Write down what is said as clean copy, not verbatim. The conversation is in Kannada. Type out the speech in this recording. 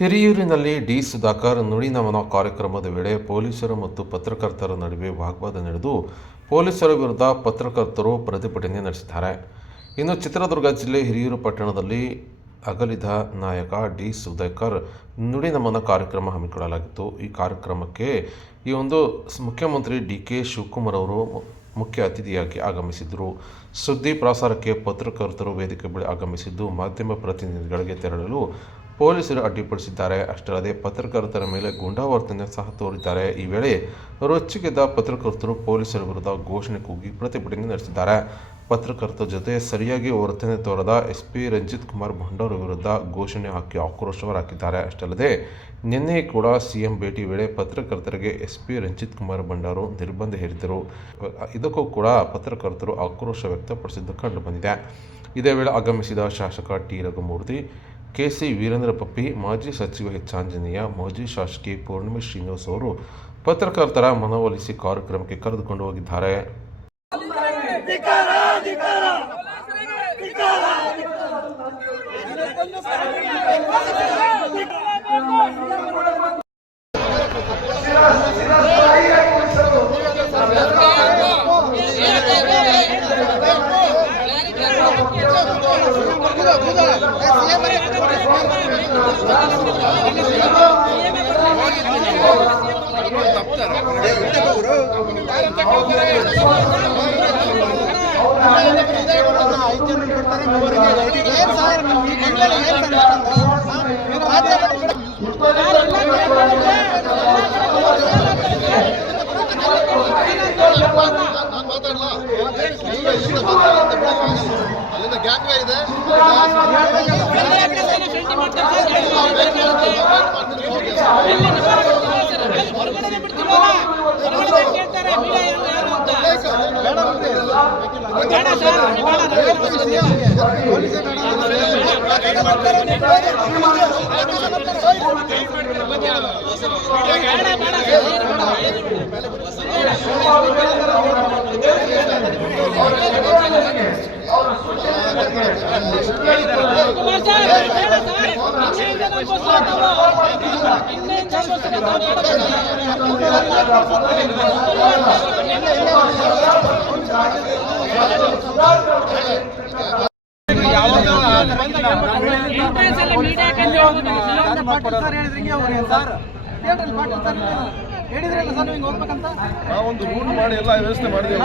ಹಿರಿಯೂರಿನಲ್ಲಿ ಡಿ. ಸುಧಾಕರ್ ನುಡಿ ನಮನ ಕಾರ್ಯಕ್ರಮದ ವೇಳೆ ಪೊಲೀಸರು ಮತ್ತು ಪತ್ರಕರ್ತರ ನಡುವೆ ವಾಗ್ವಾದ ನಡೆದು ಪೊಲೀಸರ ವಿರುದ್ಧ ಪತ್ರಕರ್ತರು ಪ್ರತಿಭಟನೆ ನಡೆಸಿದ್ದಾರೆ. ಇನ್ನು ಚಿತ್ರದುರ್ಗ ಜಿಲ್ಲೆ ಹಿರಿಯೂರು ಪಟ್ಟಣದಲ್ಲಿ ಅಗಲಿದ ನಾಯಕ ಡಿ. ಸುಧಾಕರ್ ನುಡಿ ನಮನ ಕಾರ್ಯಕ್ರಮ ಹಮ್ಮಿಕೊಳ್ಳಲಾಗಿತ್ತು. ಈ ಕಾರ್ಯಕ್ರಮಕ್ಕೆ ಮುಖ್ಯಮಂತ್ರಿ ಡಿ. ಕೆ. ಶಿವಕುಮಾರ್ ಅವರು ಮುಖ್ಯ ಅತಿಥಿಯಾಗಿ ಆಗಮಿಸಿದ್ದರು. ಸುದ್ದಿ ಪ್ರಸಾರಕ್ಕೆ ಪತ್ರಕರ್ತರು ವೇದಿಕೆ ಬಳಿ ಆಗಮಿಸಿದ್ದು ಮಾಧ್ಯಮ ಪ್ರತಿನಿಧಿಗಳಿಗೆ ತೆರಳಲು ಪೊಲೀಸರು ಅಡ್ಡಿಪಡಿಸಿದ್ದಾರೆ. ಅಷ್ಟಲ್ಲದೆ ಪತ್ರಕರ್ತರ ಮೇಲೆ ಗೂಂಡಾವರ್ತನೆ ಸಹ ತೋರಿದ್ದಾರೆ. ಈ ವೇಳೆ ರೊಚ್ಚಿಗೆದ್ದ ಪತ್ರಕರ್ತರು ಪೊಲೀಸರ ವಿರುದ್ಧ ಘೋಷಣೆ ಕೂಗಿ ಪ್ರತಿಭಟನೆ ನಡೆಸಿದ್ದಾರೆ. ಪತ್ರಕರ್ತರ ಜೊತೆ ಸರಿಯಾಗಿ ವರ್ತನೆ ತೋರದ ಎಸ್ಪಿ ರಂಜಿತ್ ಕುಮಾರ್ ಭಂಡಾರ ವಿರುದ್ಧ ಘೋಷಣೆ ಹಾಕಿ ಆಕ್ರೋಶ ಹೊರಹಾಕಿದ್ದಾರೆ. ಅಷ್ಟಲ್ಲದೆ ನಿನ್ನೆ ಕೂಡ ಸಿಎಂ ಭೇಟಿ ವೇಳೆ ಪತ್ರಕರ್ತರಿಗೆ ಎಸ್ಪಿ ರಂಜಿತ್ ಕುಮಾರ್ ಭಂಡಾರು ನಿರ್ಬಂಧ ಹೇರಿದ್ದರು. ಇದಕ್ಕೂ ಕೂಡ ಪತ್ರಕರ್ತರು ಆಕ್ರೋಶ ವ್ಯಕ್ತಪಡಿಸಿದ್ದು ಕಂಡುಬಂದಿದೆ. ಇದೇ ವೇಳೆ ಆಗಮಿಸಿದ ಶಾಸಕ ಟಿ. ರಘುಮೂರ್ತಿ, ಕೆಸಿ ವೀರೇಂದ್ರ ಪಪ್ಪಿ, ಮಾಜಿ ಸಚಿವ ಎಚ್. ಆಂಜನೇಯ, ಮಾಜಿ ಶಾಸಕಿ ಪೂರ್ಣಿಮಾ ಶ್ರೀನಿವಾಸ್ ಅವರು ಪತ್ರಕರ್ತರ ಮನವೊಲಿಸಿ ಕಾರ್ಯಕ್ರಮಕ್ಕೆ ಕರೆದುಕೊಂಡು ಹೋಗಿದ್ದಾರೆ. ಅಲ್ಲಿಂದ ಗ್ಯಾಂಗ್ ಇದೆ. ನಾವೊಂದು ರೂಟ್ ಮಾಡಿ ಎಲ್ಲ ವ್ಯವಸ್ಥೆ ಮಾಡಿದ್ದೀವಿ.